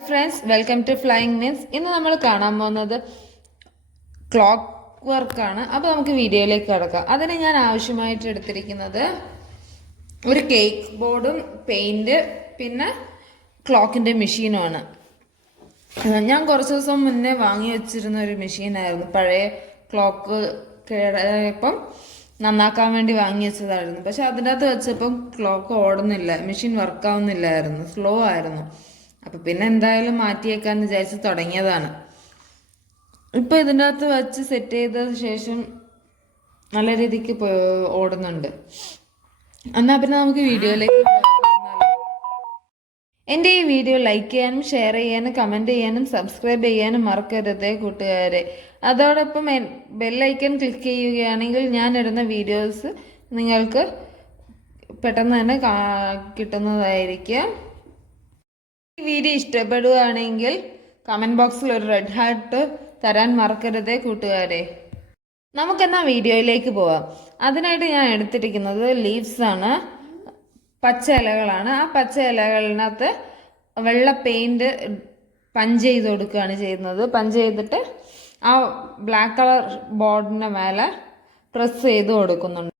Friends, welcome to Flying Nins. ഇന്ന് നമ്മൾ കാണാൻ പോകുന്നത് ക്ലോക്ക് വർക്കാണ്. അപ്പോൾ നമുക്ക് വീഡിയോയിലേക്ക് കിടക്കാം. അതിന് ഞാൻ ആവശ്യമായിട്ട് എടുത്തിരിക്കുന്നത് ഒരു കേക്ക് ബോർഡും പെയിൻറ് പിന്നെ ക്ലോക്കിൻ്റെ മെഷീനുമാണ്. ഞാൻ കുറച്ച് ദിവസം മുന്നേ വാങ്ങി വെച്ചിരുന്ന ഒരു മെഷീനായിരുന്നു. പഴയ ക്ലോക്ക് കേടായപ്പം നന്നാക്കാൻ വേണ്ടി വാങ്ങി വെച്ചതായിരുന്നു. പക്ഷെ അതിൻ്റെ അകത്ത് വെച്ചപ്പം ക്ലോക്ക് ഓടുന്നില്ല, മെഷീൻ വർക്കാവുന്നില്ലായിരുന്നു, സ്ലോ ആയിരുന്നു. അപ്പം പിന്നെ എന്തായാലും മാറ്റിയേക്കാന്ന് വിചാരിച്ച് തുടങ്ങിയതാണ്. ഇപ്പം ഇതിൻ്റെ അകത്ത് വെച്ച് സെറ്റ് ചെയ്ത ശേഷം നല്ല രീതിക്ക് ഓടുന്നുണ്ട്. എന്നാൽ പിന്നെ നമുക്ക് വീഡിയോയിലേക്ക് എൻ്റെ ഈ വീഡിയോ ലൈക്ക് ചെയ്യാനും ഷെയർ ചെയ്യാനും കമൻറ്റ് ചെയ്യാനും സബ്സ്ക്രൈബ് ചെയ്യാനും മറക്കരുതേ കൂട്ടുകാരെ. അതോടൊപ്പം ബെല്ലൈക്കൺ ക്ലിക്ക് ചെയ്യുകയാണെങ്കിൽ ഞാൻ ഇടുന്ന വീഡിയോസ് നിങ്ങൾക്ക് പെട്ടെന്ന് തന്നെ കിട്ടുന്നതായിരിക്കും. ഈ വീഡിയോ ഇഷ്ടപ്പെടുകയാണെങ്കിൽ കമൻറ്റ് ബോക്സിൽ ഒരു റെഡ് ഹാർട്ട് തരാൻ മറക്കരുതേ കൂട്ടുകാരെ. നമുക്കെന്നാൽ വീഡിയോയിലേക്ക് പോവാം. അതിനായിട്ട് ഞാൻ എടുത്തിരിക്കുന്നത് ലീവ്സ് ആണ്, പച്ച ഇലകളാണ്. ആ പച്ച ഇലകളിനകത്ത് വെള്ള പെയിൻറ് പഞ്ച് ചെയ്ത് കൊടുക്കുകയാണ് ചെയ്യുന്നത്. പഞ്ച് ചെയ്തിട്ട് ആ ബ്ലാക്ക് കളർ ബോർഡിൻ്റെ മേലെ പ്രസ് ചെയ്ത് കൊടുക്കുന്നുണ്ട്.